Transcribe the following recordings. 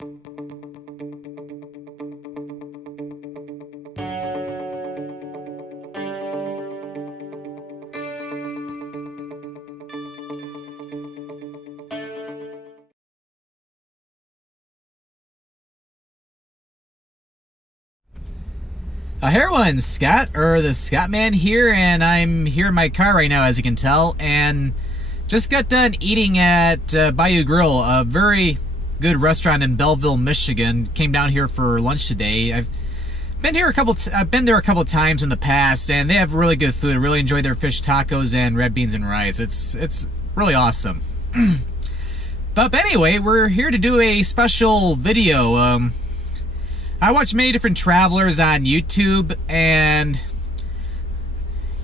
Hey everyone, Scott, or the Scottman here, and I'm here in my car right now, as you can tell, and just got done eating at Bayou Grill, a very good restaurant in Belleville, Michigan. Came down here for lunch today. I've been there a couple times in the past, and they have really good food. I really enjoy their fish tacos and red beans and rice. It's really awesome. But anyway, we're here to do a special video. I watch many different travelers on YouTube, and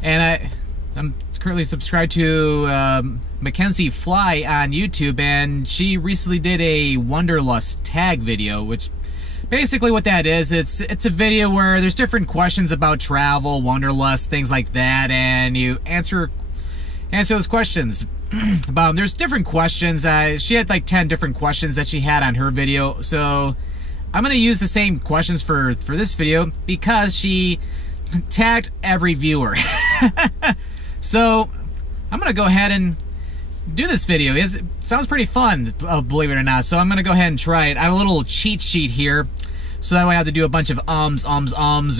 I'm currently subscribed to Mackenzie Fly on YouTube, and she recently did a Wanderlust tag video, which basically what that is, it's a video where there's different questions about travel, Wanderlust, things like that, and you answer those questions. There's different questions. She had like 10 different questions that she had on her video, so I'm going to use the same questions for this video because she tagged every viewer. So I'm going to go ahead and do this video. It sounds pretty fun, believe it or not. So I'm going to go ahead and try it. I have a little cheat sheet here, so that way I don't have to do a bunch of ums,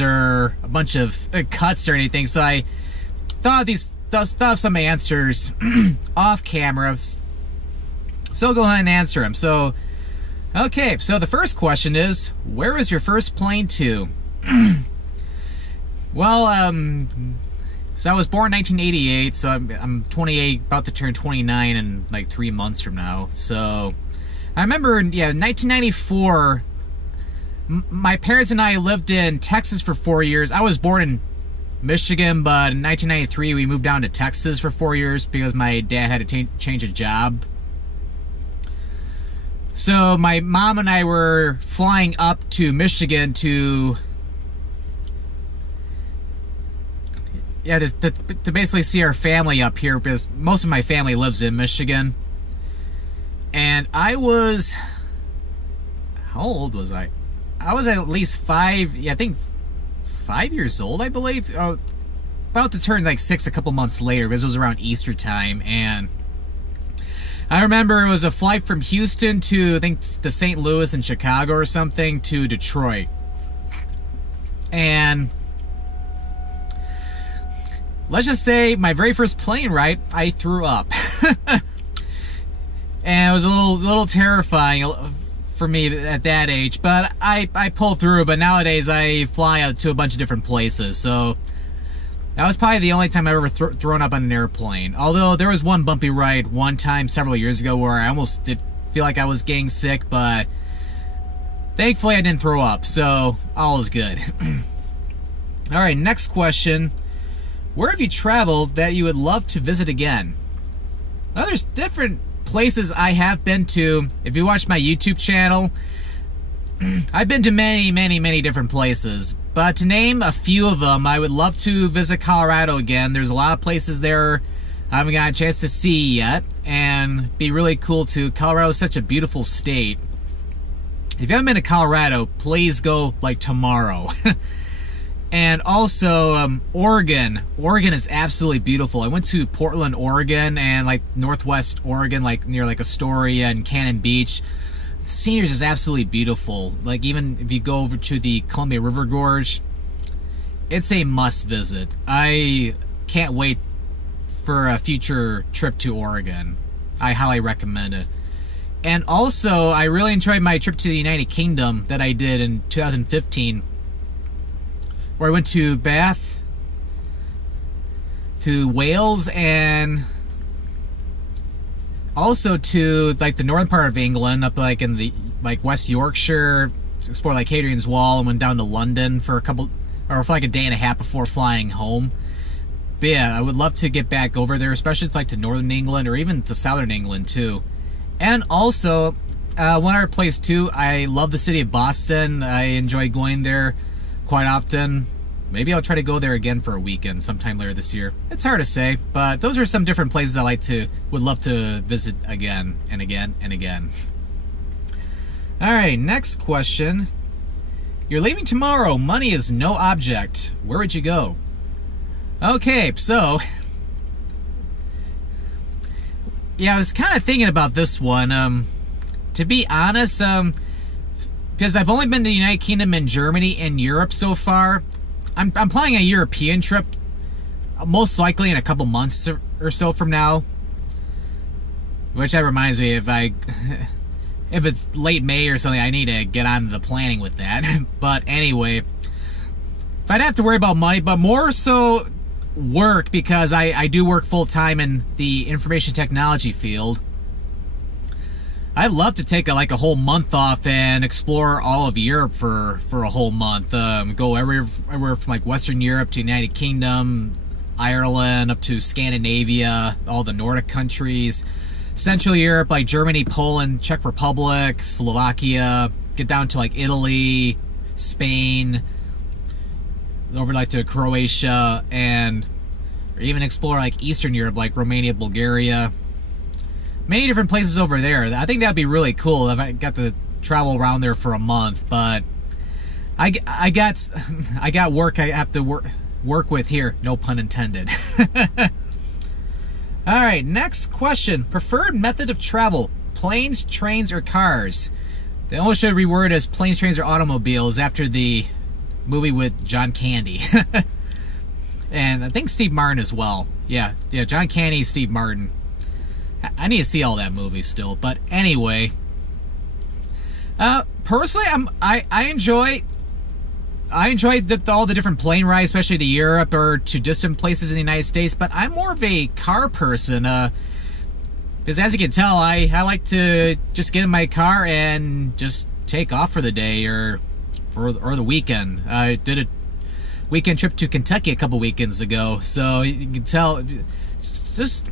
or a bunch of cuts or anything. So I thought of some answers off camera. So I'll go ahead and answer them. So, okay, so the first question is, where was your first plane to? Well, so I was born in 1988, so I'm 28, about to turn 29 in like 3 months from now. So I remember, yeah, 1994, my parents and I lived in Texas for 4 years. I was born in Michigan, but in 1993 we moved down to Texas for 4 years because my dad had to change a job. So my mom and I were flying up to Michigan to basically see our family up here, because most of my family lives in Michigan. And I was, how old was I? I was at least 5 years old, I believe. About to turn like 6 a couple months later, because it was around Easter time. And I remember it was a flight from Houston to, I think, the St. Louis and Chicago or something, to Detroit. And let's just say my very first plane ride, I threw up. And it was a little terrifying for me at that age, but I pulled through. But nowadays I fly out to a bunch of different places, so that was probably the only time I've ever thrown up on an airplane. Although there was one bumpy ride one time several years ago where I almost did feel like I was getting sick, but thankfully I didn't throw up, so all is good. Alright, next question. Where have you traveled that you would love to visit again? Well, there's different places I have been to. If you watch my YouTube channel, I've been to many different places. But to name a few of them, I would love to visit Colorado again. There's a lot of places there I haven't got a chance to see yet, and be really cool too. Colorado is such a beautiful state. If you haven't been to Colorado, please go like tomorrow. And also, Oregon. Oregon is absolutely beautiful. I went to Portland, Oregon, and like Northwest Oregon, like near like Astoria and Cannon Beach. The scenery is absolutely beautiful. Like, even if you go over to the Columbia River Gorge, it's a must visit. I can't wait for a future trip to Oregon. I highly recommend it. And also, I really enjoyed my trip to the United Kingdom that I did in 2015, where I went to Bath, to Wales, and also to like the northern part of England, up like in the West Yorkshire, explored like Hadrian's Wall, and went down to London for for like a day and a half before flying home. But yeah, I would love to get back over there, especially like to northern England or even to southern England too. And also, one other place too, I love the city of Boston. I enjoy going there quite often. Maybe I'll try to go there again for a weekend sometime later this year. It's hard to say, but those are some different places would love to visit again and again and again. Alright, next question. You're leaving tomorrow. Money is no object. Where would you go? Okay, so... yeah, I was kind of thinking about this one. To be honest, because I've only been to the United Kingdom and Germany and Europe so far, I'm planning a European trip, most likely in a couple months or so from now. Which that reminds me, if it's late May or something, I need to get on the planning with that. But anyway, if I'd have to worry about money, but more so work, because I do work full-time in the information technology field. I'd love to take a whole month off and explore all of Europe for a whole month. Go everywhere from like Western Europe to United Kingdom, Ireland, up to Scandinavia, all the Nordic countries. Central Europe, like Germany, Poland, Czech Republic, Slovakia, get down to like Italy, Spain, over like to Croatia, or even explore like Eastern Europe, like Romania, Bulgaria. Many different places over there. I think that'd be really cool if I got to travel around there for a month, but I got work I have to work with here, no pun intended. Alright, next question. Preferred method of travel, planes, trains, or cars? They almost should reword as planes, trains, or automobiles after the movie with John Candy. And I think Steve Martin as well. Yeah, John Candy, Steve Martin. I need to see all that movie still. But anyway, personally, I enjoy all the different plane rides, especially to Europe or to distant places in the United States, but I'm more of a car person, because as you can tell, I like to just get in my car and just take off for the day or the weekend. I did a weekend trip to Kentucky a couple weekends ago, so you can tell, it's just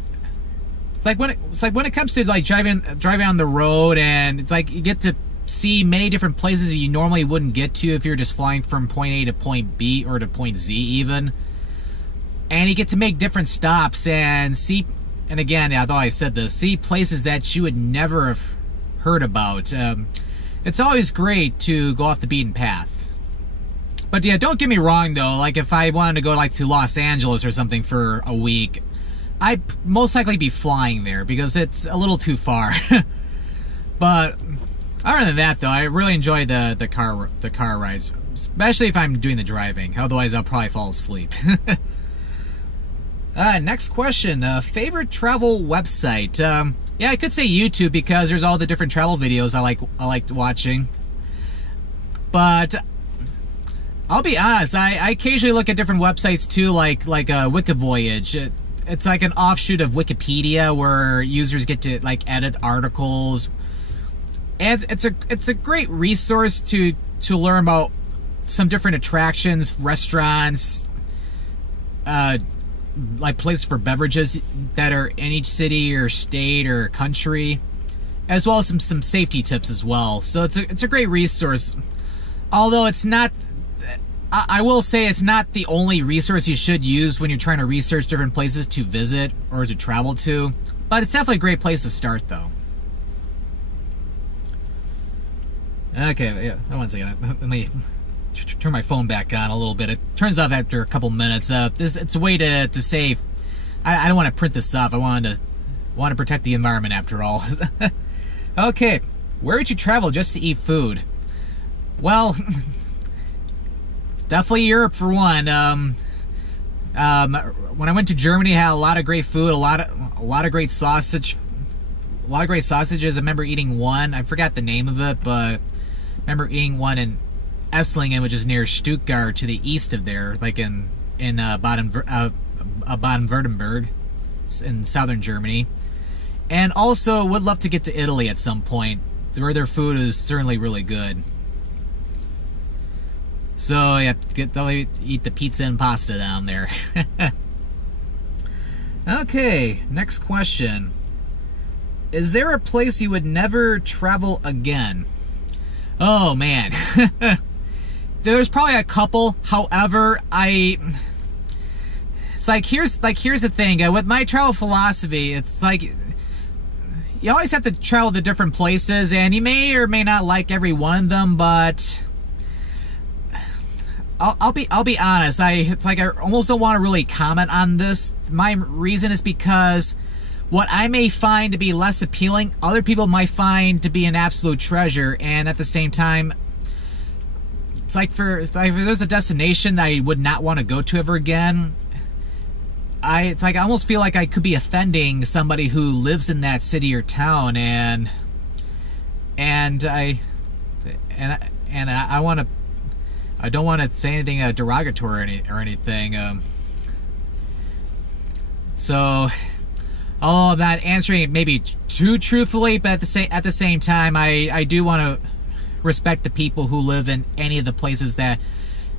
like when it comes to like driving on the road, and it's like you get to see many different places that you normally wouldn't get to if you're just flying from point A to point B or to point Z even. And you get to make different stops and see, and again, although I said this, see places that you would never have heard about. It's always great to go off the beaten path. But yeah, don't get me wrong though, like if I wanted to go like to Los Angeles or something for a week, I'd most likely be flying there because it's a little too far. But other than that, though, I really enjoy the car rides, especially if I'm doing the driving. Otherwise, I'll probably fall asleep. Next question: favorite travel website? Yeah, I could say YouTube because there's all the different travel videos I like watching. But I'll be honest, I occasionally look at different websites too, like Wikavoyage. It's like an offshoot of Wikipedia where users get to like edit articles. And it's a great resource to learn about some different attractions, restaurants, like places for beverages that are in each city or state or country, as well as some safety tips as well. So it's a great resource. Although it's not, I will say it's not the only resource you should use when you're trying to research different places to visit or to travel to. But it's definitely a great place to start, though. Okay, yeah, one second. Let me turn my phone back on a little bit. It turns off after a couple minutes. It's a way to save. I don't want to print this off. I want to protect the environment after all. Okay, where would you travel just to eat food? Well, definitely Europe for one. When I went to Germany, I had a lot of great food, a lot of great sausage. A lot of great sausages. I remember eating one. I forgot the name of it, but I remember eating one in Esslingen, which is near Stuttgart, to the east of there, like in Baden-Württemberg, in southern Germany. And also would love to get to Italy at some point, where their food is certainly really good. So yeah, eat the pizza and pasta down there. Okay, next question. Is there a place you would never travel again? Oh man. There's probably a couple. However, here's the thing. With my travel philosophy, it's like you always have to travel to different places, and you may or may not like every one of them, but I'll be honest. It's like I almost don't want to really comment on this. My reason is because what I may find to be less appealing, other people might find to be an absolute treasure, and at the same time, it's like if there's a destination I would not want to go to ever again, it's like I almost feel like I could be offending somebody who lives in that city or town, and I want to. I don't want to say anything derogatory or anything. So, although I'm not answering it maybe too truthfully, but at the same time, I do want to respect the people who live in any of the places that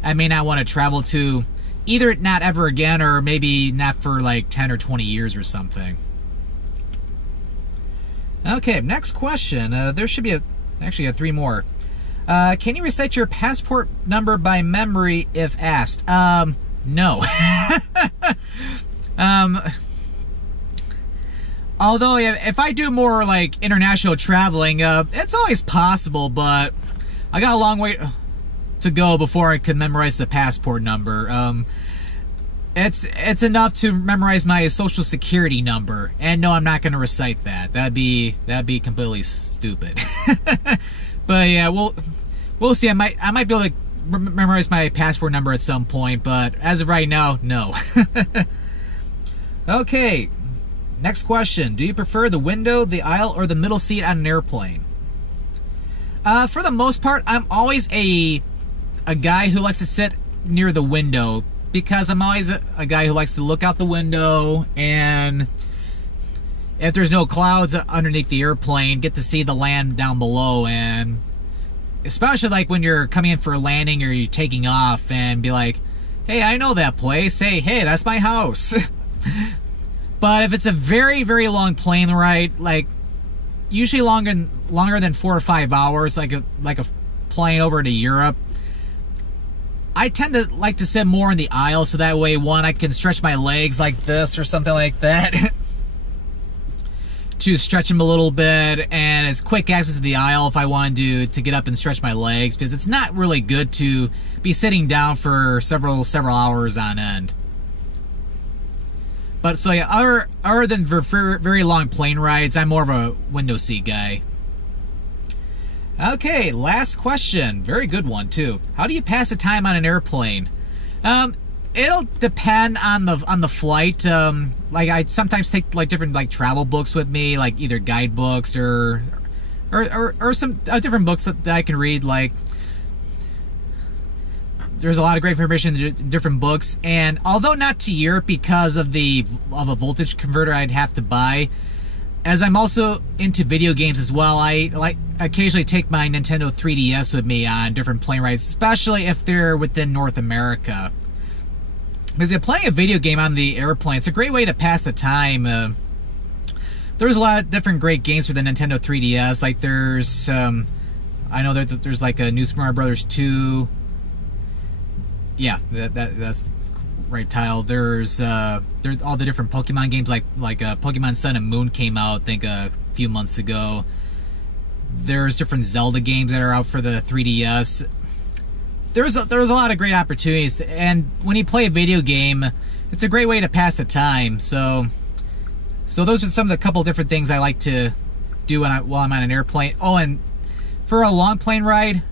I may not want to travel to, either not ever again or maybe not for like 10 or 20 years or something. Okay, next question. There should be actually 3 more. Can you recite your passport number by memory if asked? No. Although if I do more like international traveling, it's always possible, but I got a long way to go before I could memorize the passport number. It's enough to memorize my social security number, and no, I'm not going to recite that. That'd be completely stupid. But yeah, we'll see. I might be able to memorize my passport number at some point, but as of right now, no. Okay, next question. Do you prefer the window, the aisle, or the middle seat on an airplane? For the most part, I'm always a guy who likes to sit near the window, because I'm always a guy who likes to look out the window, and if there's no clouds underneath the airplane, get to see the land down below, and especially like when you're coming in for a landing or you're taking off and be like, hey, I know that place. Hey, that's my house. But if it's a very, very long plane ride, like usually longer than 4 or 5 hours, like a plane over to Europe, I tend to like to sit more in the aisle, so that way, one, I can stretch my legs like this or something like that. To stretch them a little bit, and it's quick access to the aisle if I wanted to get up and stretch my legs, because it's not really good to be sitting down for several hours on end. But so yeah, other than for very long plane rides, I'm more of a window seat guy. Okay, last question. Very good one too. How do you pass the time on an airplane? It'll depend on the flight. Like I sometimes take like different like travel books with me, like either guidebooks or some different books that I can read. Like there's a lot of great information in different books, and although not to Europe because of a voltage converter I'd have to buy, as I'm also into video games as well, I like occasionally take my Nintendo 3DS with me on different plane rides, especially if they're within North America. Because you're playing a video game on the airplane, it's a great way to pass the time. There's a lot of different great games for the Nintendo 3DS. Like there's, I know that there's like a New Super Mario Brothers 2. Yeah, that's right title. There's all the different Pokemon games, like Pokemon Sun and Moon came out, I think a few months ago. There's different Zelda games that are out for the 3DS. There's a lot of great opportunities, and when you play a video game, it's a great way to pass the time. So those are some of the couple different things I like to do while I'm on an airplane. Oh, and for a long plane ride,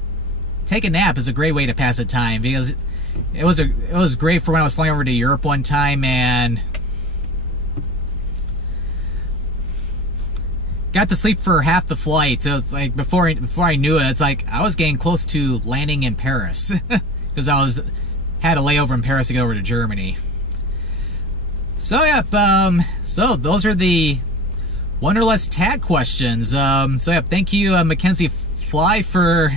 take a nap is a great way to pass the time, because it was great for when I was flying over to Europe one time and got to sleep for half the flight. So like before I knew it, it's like I was getting close to landing in Paris because had a layover in Paris to go over to Germany. So yeah, so those are the Wanderlust tag questions. So yeah, thank you Mackenzie Fly for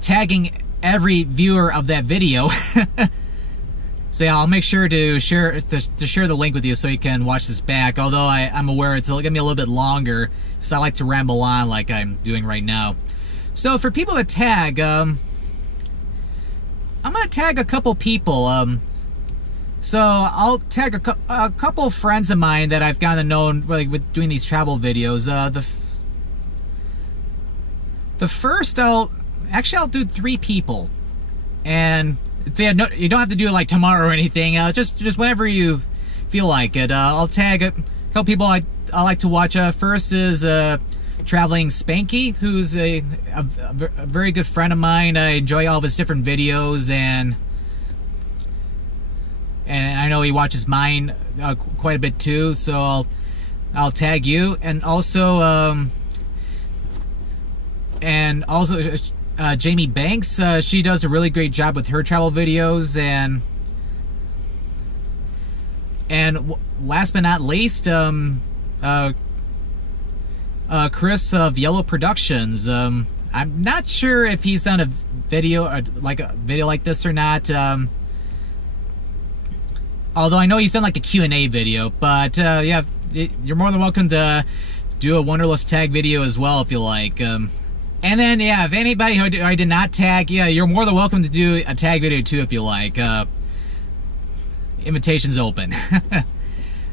tagging every viewer of that video. So yeah, I'll make sure to share the link with you so you can watch this back. Although I'm aware it's gonna be a little bit longer, because I like to ramble on like I'm doing right now. So for people to tag, I'm gonna tag a couple people. So I'll tag a couple of friends of mine that I've gotten to know like with doing these travel videos. The first I'll do 3 people, and so yeah, no, you don't have to do it like tomorrow or anything. Just whenever you feel like it. I'll tag a couple people I like to watch. First is Traveling Spanky, who's a very good friend of mine. I enjoy all of his different videos, and I know he watches mine quite a bit too. So I'll tag you, and also Jamie Banks. She does a really great job with her travel videos, and last but not least, Chris of Yellow Productions. I'm not sure if he's done a video like this or not. Although I know he's done like a Q&A video, but yeah, you're more than welcome to do a Wanderlust tag video as well if you like. And then yeah, if anybody who I did not tag, yeah, you're more than welcome to do a tag video too if you like. Invitation's open.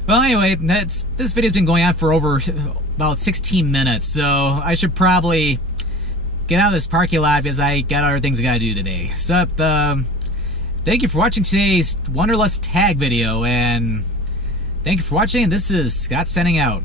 Well, anyway, this video's been going on for over about 16 minutes, so I should probably get out of this parking lot because I got other things I gotta do today. So, thank you for watching today's Wanderlust tag video, and thank you for watching. This is Scott signing out.